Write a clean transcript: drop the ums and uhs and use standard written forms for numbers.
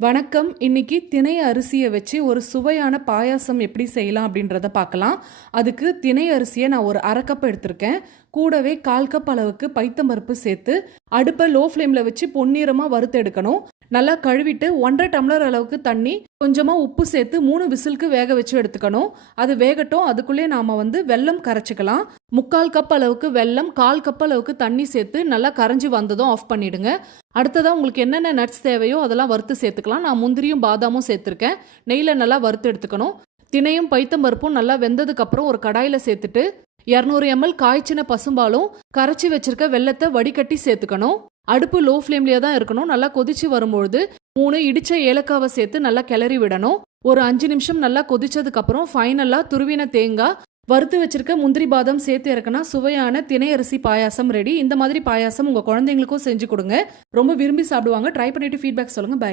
வணக்கம். இன்னைக்கு திணை அரிசியை வச்சு ஒரு சுவையான பாயாசம் எப்படி செய்யலாம் அப்படின்றத பார்க்கலாம். அதுக்கு திணை அரிசியை நான் ஒரு அரை கப் எடுத்திருக்கேன். கூடவே 1/4 கப் அளவுக்கு பைத்தம்பருப்பு சேர்த்து அடுப்பை லோ ஃப்ளேமில் வச்சு பொன்னிறமாக வறுத்து எடுக்கணும். நல்லா கழுவிட்டு 1.5 டம்ளர் அளவுக்கு தண்ணி, கொஞ்சமாக உப்பு சேர்த்து 3 விசிலுக்கு வேக வச்சு எடுத்துக்கணும். அது வேகட்டும். அதுக்குள்ளே நாம் வெல்லம் கரைச்சிக்கலாம். 3/4 கப் அளவுக்கு வெல்லம், 1/4 கப் அளவுக்கு தண்ணி சேர்த்து நல்லா கரைஞ்சி வந்ததும் ஆஃப் பண்ணிடுங்க. அடுத்ததாக உங்களுக்கு என்னென்ன நட்ஸ் தேவையோ அதெல்லாம் வறுத்து சேர்த்துக்கலாம். நான் முந்திரியும் பாதாமும் சேர்த்துருக்கேன். நெய்யில் நல்லா வறுத்து எடுத்துக்கணும். திணையும் பைத்தம்பருப்பும் நல்லா வெந்ததுக்கப்புறம் ஒரு கடாயில் சேர்த்துட்டு 200 ml காய்ச்சின பசும்பாலும் கரைச்சி வச்சிருக்க வெல்லத்தை வடிகட்டி சேர்த்துக்கணும். அடுப்பு லோ ஃப்ளேம்லேயே தான் இருக்கணும். நல்லா கொதிச்சு வரும்பொழுது 3 இடிச்ச ஏலக்காவை சேர்த்து நல்லா கிளறி விடணும். ஒரு 5 நிமிஷம் நல்லா கொதிச்சதுக்கப்புறம் ஃபைனலாக துருவின தேங்காய், வறுத்து வச்சிருக்க முந்திரி பாதாம் சேர்த்து இறக்குனா சுவையான திணை அரிசி பாயாசம் ரெடி. இந்த மாதிரி பாயாசம் உங்கள் குழந்தைங்களுக்கும் செஞ்சு கொடுங்க. ரொம்ப விரும்பி சாப்பிடுவாங்க. ட்ரை பண்ணிட்டு ஃபீட்பேக் சொல்லுங்கள். பை.